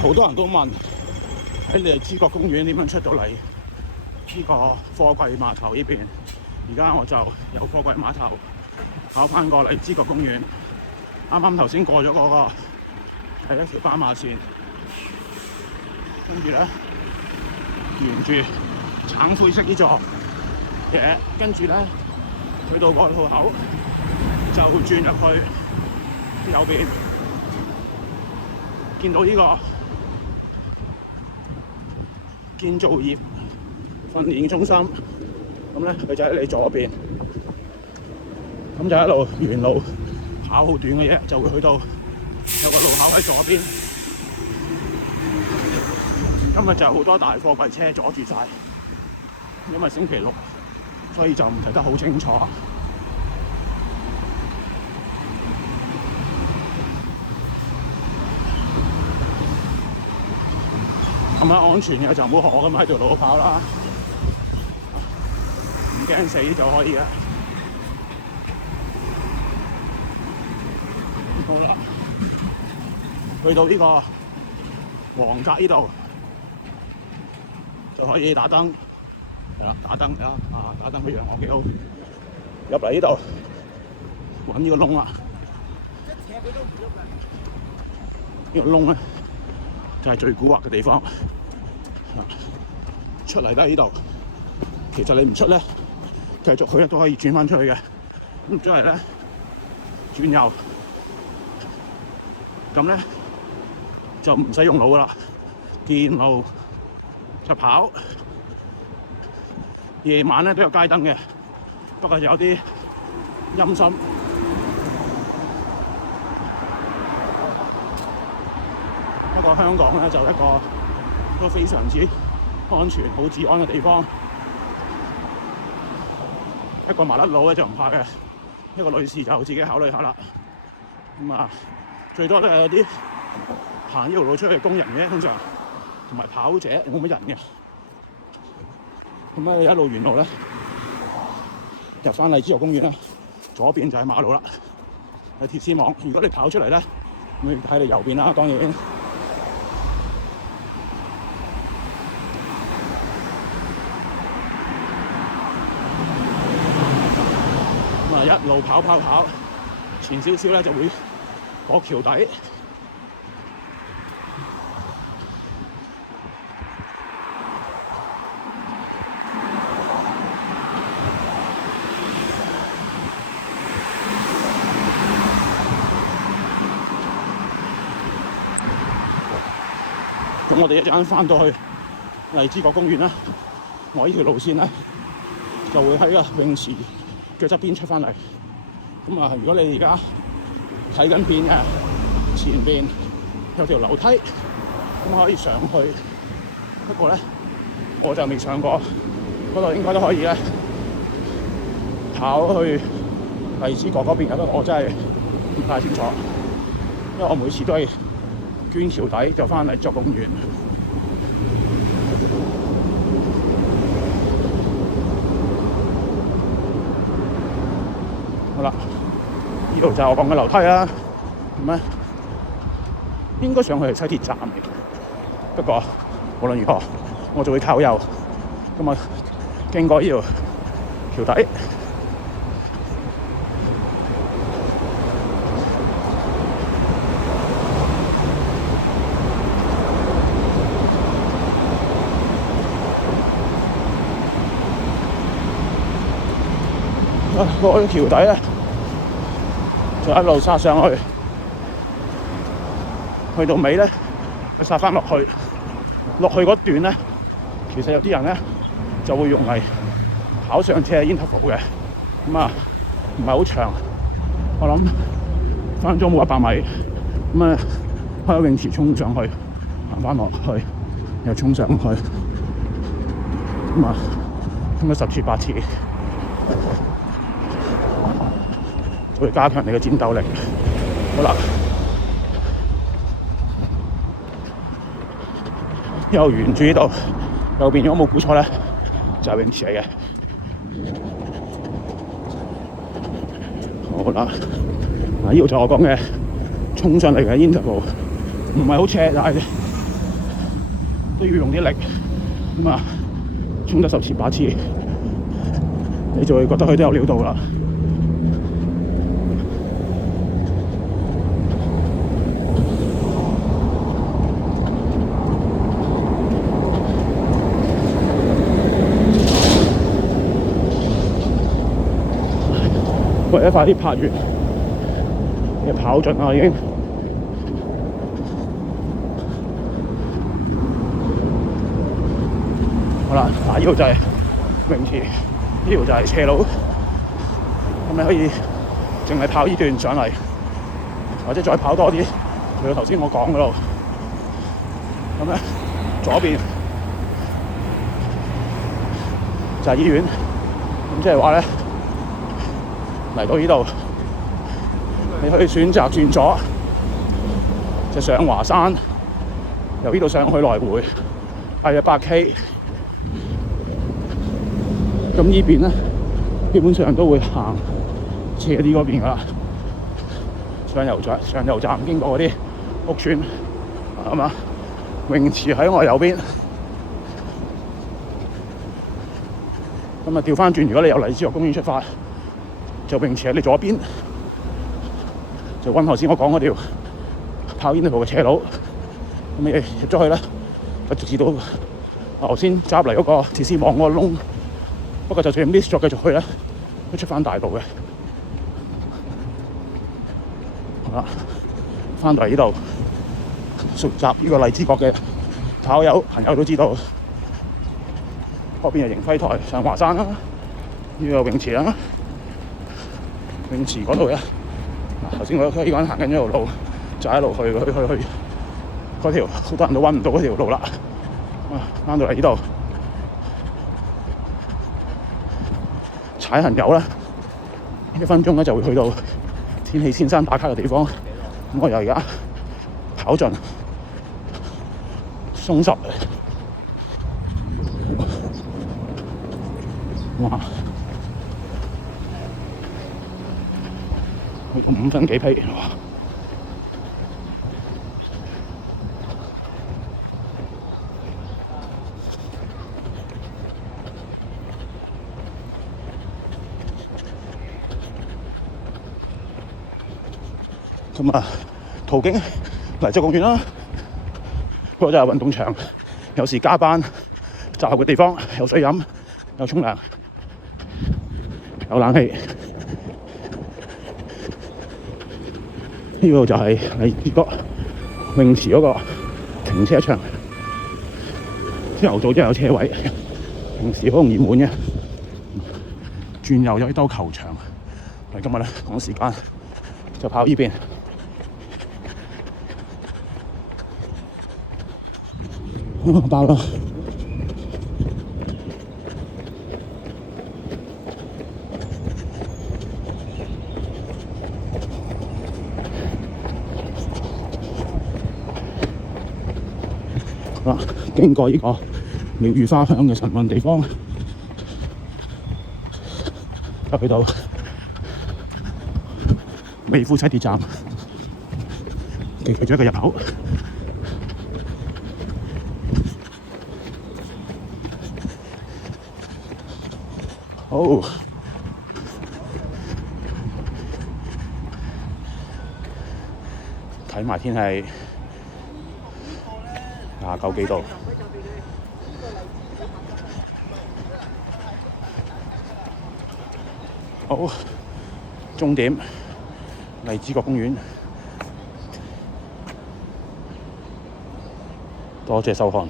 好多人都問喺荔枝角公園點樣出到嚟呢個貨櫃碼頭呢邊。而家我就由貨櫃碼頭跑翻過荔枝角公園。啱啱頭先過咗嗰個係一條斑馬線，跟住咧沿住橙灰色呢座嘢，跟住咧去到個路口就轉入去右邊，見到呢個建造業訓練中心，咁咧佢就喺你左邊，咁就一路沿路跑好短嘅嘢，就會去到有個路口喺左邊。今日就好多大貨櫃車阻住晒，因為星期六，所以就唔睇得好清楚。咁樣安全嘅就唔好學我咁喺條路跑啦，唔驚死就可以啦。好啦，去到呢個黃格呢度就可以打燈，係啦，打燈啦，打燈嘅樣我幾好。入嚟呢度揾呢個窿啦，呢個窿咧就係最蠱惑嘅地方。出嚟都係呢度，其實你唔出咧，繼續去咧都可以轉翻出去嘅。咁出嚟咧轉右，咁咧就唔使用腦噶啦，見路就跑。夜晚咧都有街燈嘅，不過有啲陰森。不過香港咧就一個都非常之安全、好治安嘅地方。一個麻甩佬咧就唔怕嘅，一個女士就自己考慮下啦。最多都係有啲行呢條路出去嘅工人嘅，通常同埋跑者冇乜人嘅。咁一路沿路咧入翻荔枝角公園啦，左邊就係馬路啦，係鐵絲網。如果你跑出嚟咧，咁你睇你右邊啦，當然。一路跑，前少少咧就會過橋底。咁我哋一陣間翻到去荔枝角公園啦，我呢條路線咧就會喺個泳池嘅側邊出翻嚟。如果你而家睇緊片嘅前邊有條樓梯，咁可以上去。不過咧，我就未上過，嗰度應該都可以咧跑去荔枝角嗰邊嘅。不過我真係唔太清楚，因為我每次都係捐橋底就翻嚟作公園。好啦，呢度就係我講嘅樓梯啦。咁咧應該上去係西鐵站嚟嘅，不過無論如何，我就會靠右。咁經過呢條橋底，過咗橋底咧，就一路殺上去，去到尾咧，殺翻落去。落去嗰段咧，其實有啲人咧就會用嚟跑上車 interval 嘅。唔係好長，我諗分分鐘冇100米。開咗泳池衝上去，行翻落去，又衝上去。衝咗10次8次。會加強你嘅戰鬥力。好啦，又沿住呢度，右邊如果冇估錯咧，就係泳池嚟嘅。好啦，呢度就我講嘅衝上嚟嘅 interval， 唔係好斜，但係都要用啲力，咁啊衝得10次8次，你就會覺得佢都有料到啦。為咗快啲拍完，你跑盡啦已經。好啦，嗱，呢度就係泳池，呢度就係斜路，咁你可以淨係跑呢段上嚟，或者再跑多啲去到頭先我講嗰度。咁咧左邊就係醫院，咁即係話咧嚟到呢度，你可以選擇轉左，就上華山，由呢度上去來回係100K。咁呢邊咧，基本上都會行斜啲嗰邊噶啦。上油站經過嗰啲屋村，係嘛？泳池喺我右邊。咁啊調翻轉，如果你由荔枝角公園出發，就泳池喺你左邊，就揾頭先我講嗰條跑煙道嘅斜路。咁你入咗去咧，就直至到頭先揸嚟嗰個鐵絲網嗰個窿。不過就算 miss 咗繼續去咧，都出翻大道嘅。好啦，翻到嚟呢度，熟習呢個荔枝角嘅跑友朋友都知道，嗰邊係迎輝台上華山啦，呢個泳池啦，泳池嗰度咧，頭先我呢個人行緊呢條路，就一路去嗰條好多人都揾唔到嗰條路啦。翻到嚟呢度。踩行友啦，1分鐘咧就會去到天氣先生打卡嘅地方。咁我又而家跑盡鬆10，哇！去到5分幾批，哇！咁啊，途經荔枝公園啦，嗰個就係運動場，有時加班集合嘅地方，有水飲，有沖涼，有冷氣。呢度就係荔枝角泳池嗰個停車場，朝頭早真係有車位，平時好容易滿嘅。轉右有一兜球場，我哋今日咧趕時間就跑呢邊。爆啦！好啦，經過呢個鳥語花香嘅晨運地方，就去到美孚西鐵站嘅其中一個入口。好，睇埋天氣29幾度。好，終點荔枝角公園，多謝收看。